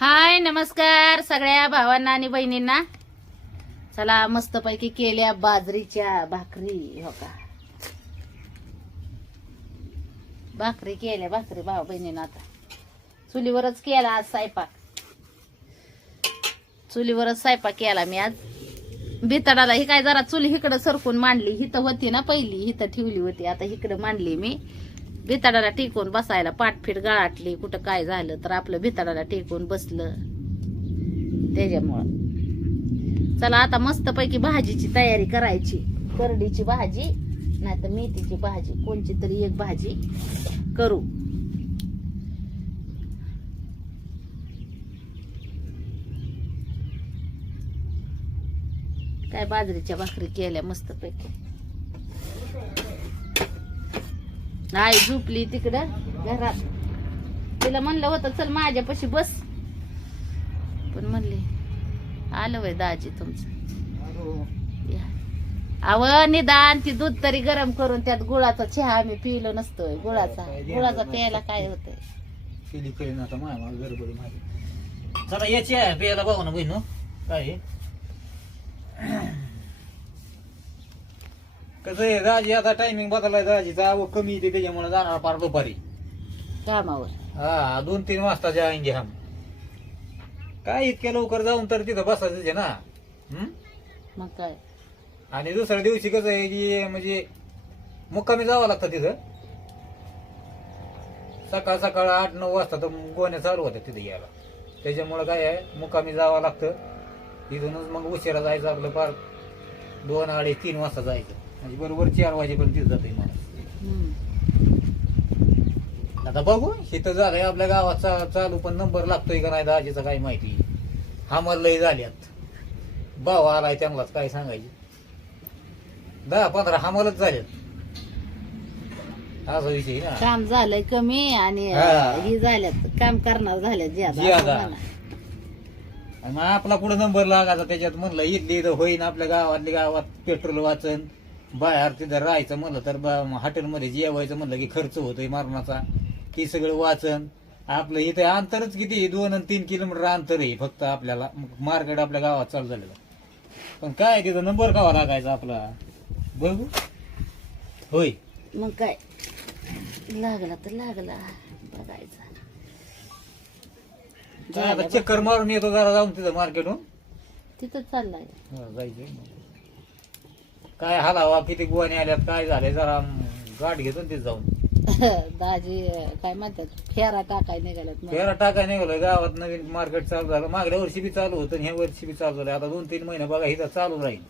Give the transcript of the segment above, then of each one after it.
हाय नमस्कार सगळ्या भावांना आणि बहिणींना. चला मस्तपैकी केल्या बाजरीच्या भाकरी हो का? भाकरी केल्या भाकरी भावा बहिणीनं आता. चुलीवरच केला आज स्वयंपाक. चुलीवरच स्वयंपाक केला मी आज. बितडाला ही काय जरा चुली इकडं सरकून मांडली. हिथं होती ना पहिली हिथं ठेवली होती. आता इकडं मांडली मी. भिताडाला टिकून बसायला पाठफीट गाळाटली कुठं काय झालं तर आपलं भिताडाला टिकून बसलं. त्याच्यामुळं. चला आता मस्तपैकी भाजीची तयारी करायची. करडीची भाजी नाही तर मेथीची भाजी कोणची तरी एक भाजी करू. काय बाजरीच्या भाकरी केल्या मस्तपैकी. आई झोपली तिकडं घरात. तिला म्हणलं होतं चल माझ्यापाशी बस. पण म्हणली आलं वय दाजी तुमचं. अव निदान ती दूध तरी गरम करून त्यात गुळाचा चहा आम्ही पिलो नसतोय गुळाचा. गुळाचा प्यायला काय होतंय? याची आहे बियाला बघू ना बहिण. काय? कसं आहे राजी आता टायमिंग बदललाय राजीचा आवक कमी येते त्याच्यामुळे जाणार पार दुपारी. कामावर. हा दोन तीन वाजता जाएंगे हम. काय इतक्या लवकर जाऊन तर तिथं बसायचं आहे ना? हं? मग काय? आणि दुसऱ्या दिवशी कसं आहे की म्हणजे मुक्कामी जावं लागतं तिथं. सकाळ सकाळ आठ नऊ वाजता तर गोण्या चालू होत्या तिथे यायला. त्याच्यामुळं काय आहे मुक्कामी जावं लागतं. इथूनच मग उशिरा जायचं आपलं पार दोन अडीच तीन वाजता जायचं. म्हणजे बरोबर चार वाजेपर्यंत जातोय माणूस. आता बघू इथं झालंय आपल्या गावात चा- चालू पण नंबर लागतोय का नाही दाजीचं काय माहिती. हमलही झाल्यात. भाव आलाय त्यांनाच काय सांगायचे? दहा पंधरा हमलच झाल्यात. असा विषय ना. काम झालंय कमी आणि हा. हे झाल्यात काम करणार झाल्यात मग आपला पुढे नंबर लागायचा त्याच्यात म्हणलं इथली इथं होईन आपल्या गावातली गावात पेट्रोल वाचन. बाहेर तिथं राहायचं म्हणलं तर हॉटेलमध्ये जेवायचं म्हणलं की खर्च होतोय मारणाचा. ती सगळं वाचन. आपलं इथे अंतरच किती? दोन आणि तीन किलोमीटर अंतर आहे फक्त आपल्याला. मार्केट आपल्या गावात चालू झालेलं. पण काय तिथं? नंबर कावा लागायचा आपला. बघू. होय. मग काय? लागला तर लागला. बघायचा. आता चक्कर मारून येतो जरा जाऊन तिथं मार्केटहून. तिथं चाललाय. हा, जायचंय. काय हलावा किती गुवाने आल्यात काय झालंय जरा गाठ घेतो तिथे जाऊन. दाजी काय म्हणतात फेरा टाकाय निघाल्यात मग. फेरा टाकाय निघालोय गावात नवीन मार्केट चालू झालं. मागल्या वर्षी बी चालू होतं आणि ह्या वर्षी बी चालू झालं आता दोन तीन महिने बघा इथं चालू राहील.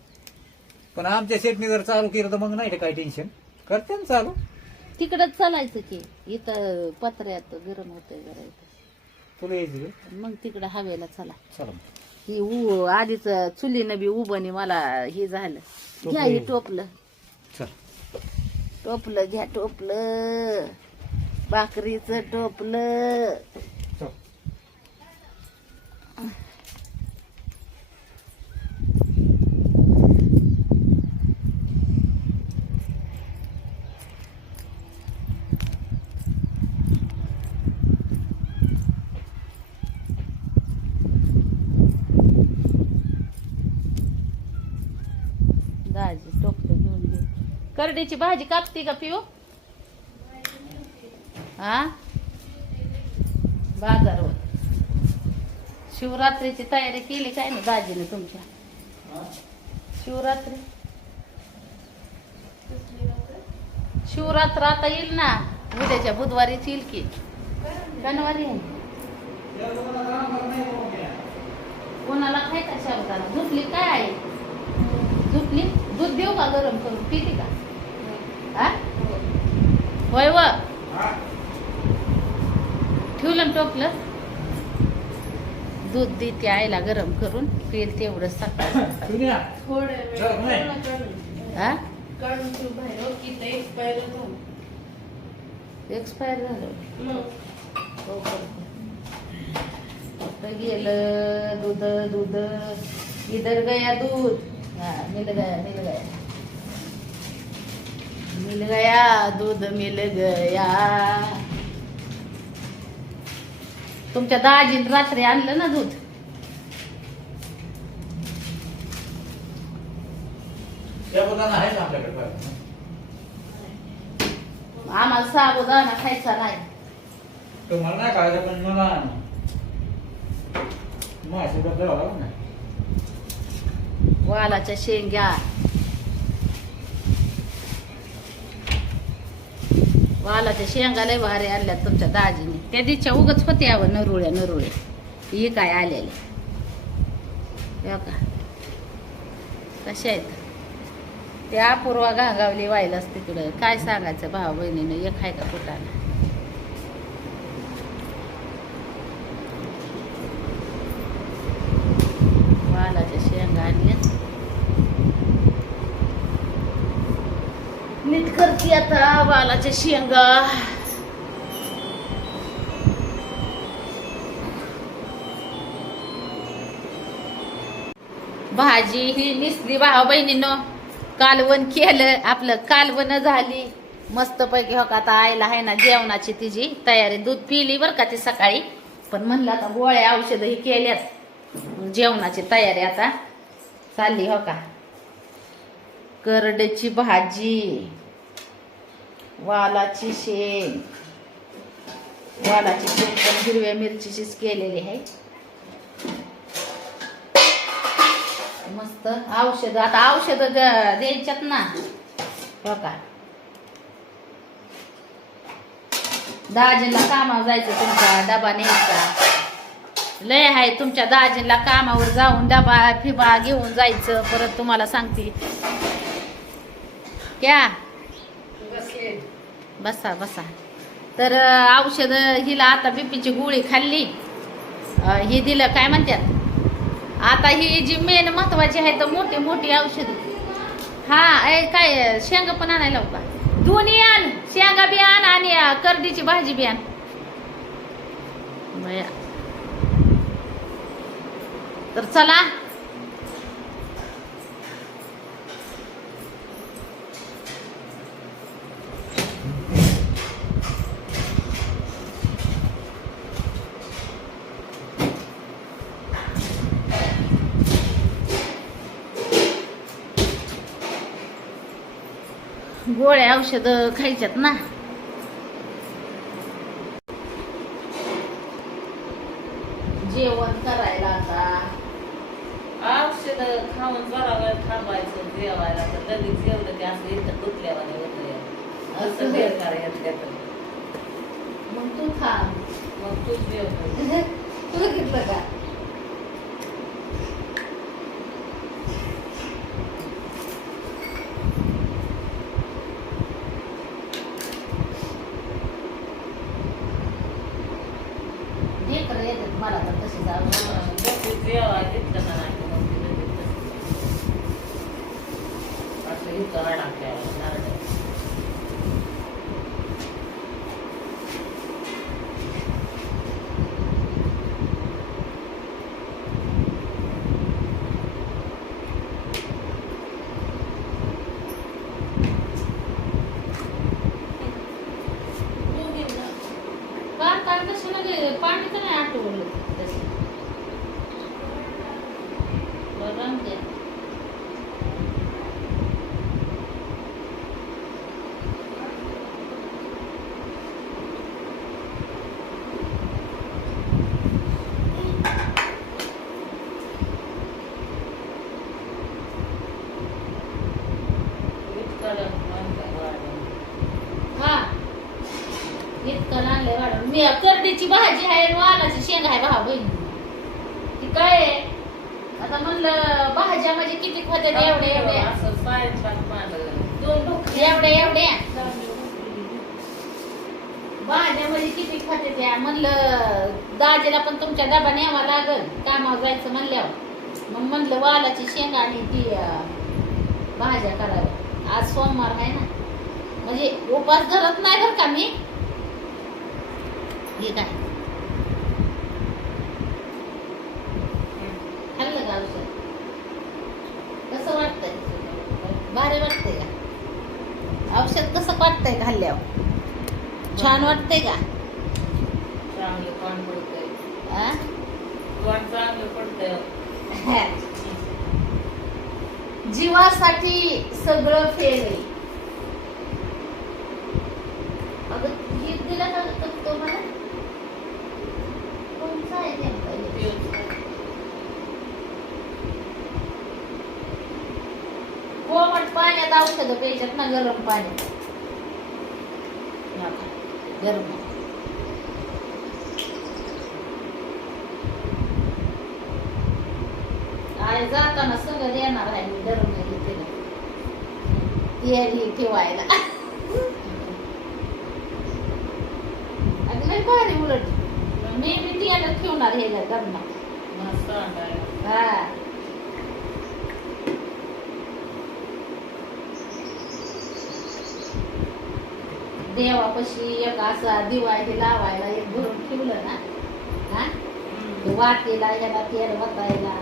पण आमच्या शेतनी जर चालू केलं तर मग नाही काय टेन्शन करते ना चालू. तिकडच चालायचं की इथं पत्र्यात गरम होतंय जरा इथं. तुला यायचं का? मग तिकडं हवेला चला. चला ही उ आधीच चुलीनं बी उभं मला हे झालं. घ्या हे टोपलं. चल. टोपलं घ्या टोपलं. भाकरीचं टोपलं चल दाजी टोपलं घेऊन घे करडीची भाजी कापते का पिऊ? हा? बाजारवर. शिवरात्रीची तयारी केली काय ना दाजीने तुमच्या? शिवरात्री? शिवरात्र आता येईल ना. उद्याच्या बुधवारीच येईल की. शनिवारी कोणाला खायचा शाबुदाना झुपली काय? आहे झुपली दूध देऊ का गरम करून? पिती का? होय व. ठेवलं ना टोपलं? दूध देते आईला गरम करून पेल तेवढं हा? हो ते एक्सपायर एक्सपायर झालं. हो. आता गेलं दूध दूध. इधर गया दूध. हा मिल गया मिल गया. मिल गया दूध मिल गया। तुमच्या दाजीन रात्री आणलं ना दूध. आम्हाला साबुदाणा खायचा नाही. तुम्हाला नाही कळायचं पण मला वालाच्या शेंग्या. वालाच्या शेंगा लय भारी आणल्या तुमच्या दाजीने. त्या दिवच्या उगच होते अव नरुळ्या नरुळ्या ही काय आलेले? हो का कशा आहेत? त्या अपूर्वा घागावली व्हायलाच तिकडं. काय सांगायचं भाऊ बहिणीनं? एक आहे का कुठाला वालाच्या शेंगा आणल्यात नीट आता वालाच्या शेंगा. भाजी ही निसली भावा बहिणीनं. कालवण केलं आपलं कालवण झाली. मस्त पैकी हो का आता आईला आहे ना जेवणाची तिची तयारी. दूध पिली बरं का ती सकाळी. पण म्हणलं आता गोळ्या औषधं ही केल्यात. जेवणाची तयारी आता चालली हो का. करड्याची भाजी. वालाची शेंग. वालाची शेंग पण हिरव्या मिरचीचीच केलेली आहे. मस्त. औषध. आता औषध द्यायच्यात ना. हो बघा दाजीला कामावर जायचं तुमचा डबा न्यायचा. लय आहे तुमच्या दाजीला कामावर जाऊन डबा फिबा घेऊन जायचं. परत तुम्हाला सांगते. क्या? बसा बसा. तर औषध हिला आता बीपीची गोळी खाल्ली. हे दिलं काय म्हणतात? आता ही जी मेन महत्वाची आहे तर मोठी मोठी औषध. हा ए काय शेंगा पण आणायला होता दोन्ही आण. शेंगा बी आण आणि करडीची भाजी बी आण. तर चला गोळ्या औषध खायच्यात ना. जेवण करायला आता. औषध खाऊन जरा वेळ थांबायचं जेवायला तर लगेच जेवलं की असं इथं दुखल्यावाने होतं. असं येत मग तू थांब. मग तूच जेवतो तू बघितलं का ढेकरं येतात मला तर तशी जाऊ लगेच जेवायला घेतलं का नाही मग ते लगेच तसं. असं इथं अडकल्यावर नारळ. का काय कशाला गे पाणी तर नाही आटवलं तसं बरं द्या इतकं म्हणतात वाढलं. हा इतकं आणलंय वाढवून मी करडीची भाजी आहे वालाची शेंग आहे भाऊ बहिणी. ती काय? आता म्हणलं भाज्या म्हणजे किती मांडलं. दोन ढोकळ्या एवढ्या एवढ्या? भाज्या म्हणजे किती खाते त्या म्हणलं दाजीला पण तुमच्या डबा न्यावा लागल. कामावर जायचं म्हणल्यावर. मग म्हणलं वालाची शेंगा आणि ती भाज्या कराव्या. आज सोमवार आहे ना? म्हणजे उपास धरत नाही बरं का मी? हे काय खाल्लं का औषध कसं वाटतंय? भारी वाटतंय का? औषध कसं वाटतंय खाल्ल्यावर? छान वाटतंय का? चांगलं पाणी पडतंय. आ? वाट चांगलं पडतंय. जीवासाठी सगळं फेल आहे. अगं हे दिला का तो मला कोणचा आहे नेमका हे? कोमट पाण्यात औषध प्यायच्यात ना गरम पाण्यात गरम. जाताना सगळं येणार आहे मी गरम नाही ठेवायला. अगदी लय भारी उलट. मी बी तेल ठेवणार हे गरमात मस्त वाटायला हा देवापाशी एक असा दिवा हे लावायला एक भरून ठेवलं ना हा वाटेला याला तेल वतायला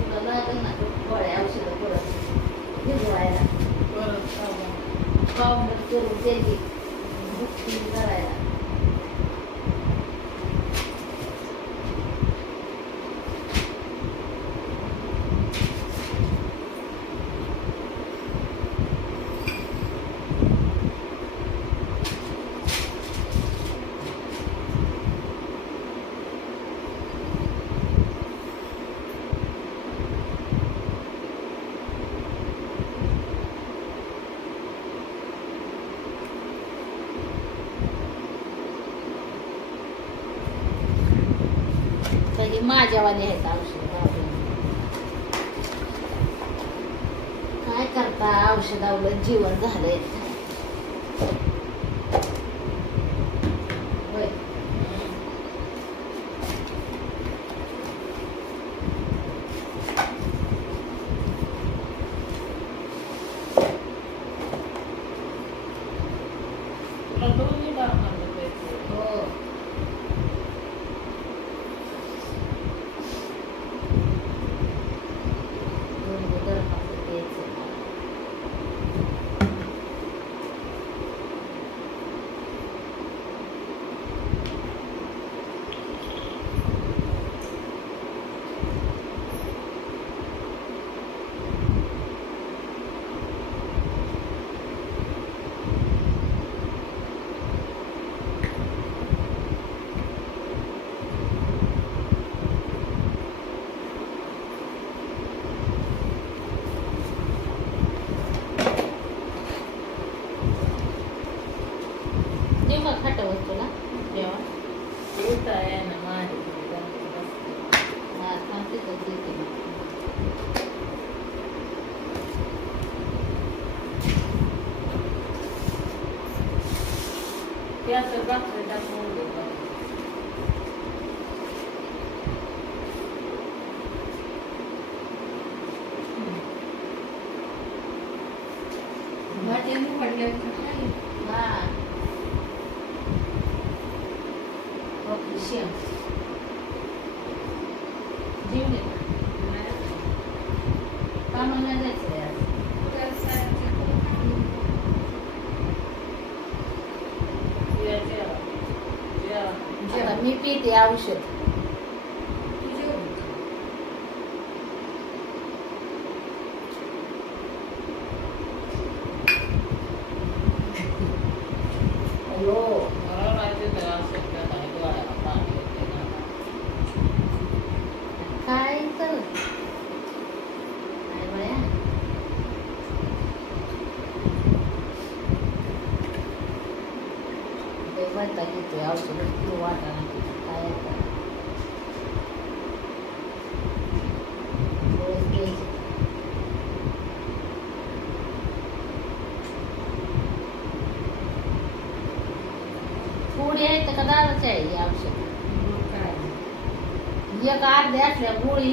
तुला लागेल ना गोळ्या औषधं परत भिजवायला परत खावा. पावडर करून माझ्यावाले आहेत औषध. काय करता? औषधावलं जीवन झालंय. हो दोन्ही गरमाचं द्यायचं. देऊ का खाटवत तुला तेव्हा ते उठा आहे ना माझ्या घरी जाऊन बसते. हा थांबते तर देते मी. ते असं भाकरी टाकून दे भाजी भाज्यांनी पडल्यावर खाली. हा ओके शेम जेवण आहे का? कामाला नाही जायचं आहे आज. तर सारखी करून खाली. या जेवा. जेवा. आता मी पिते औषध. काय तर. वैताग येतोय औषध पिऊ तो कदा चाहिए आपसे। ये कार देख रहे पूरी।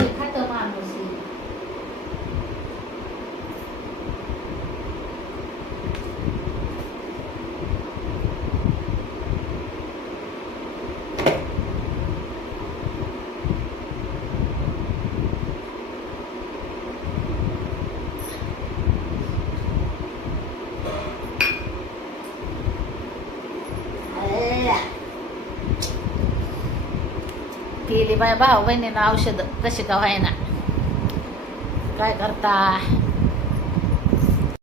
गेली बाय भाऊ बहिणीनं औषध. कशी का व्हायना? काय करता?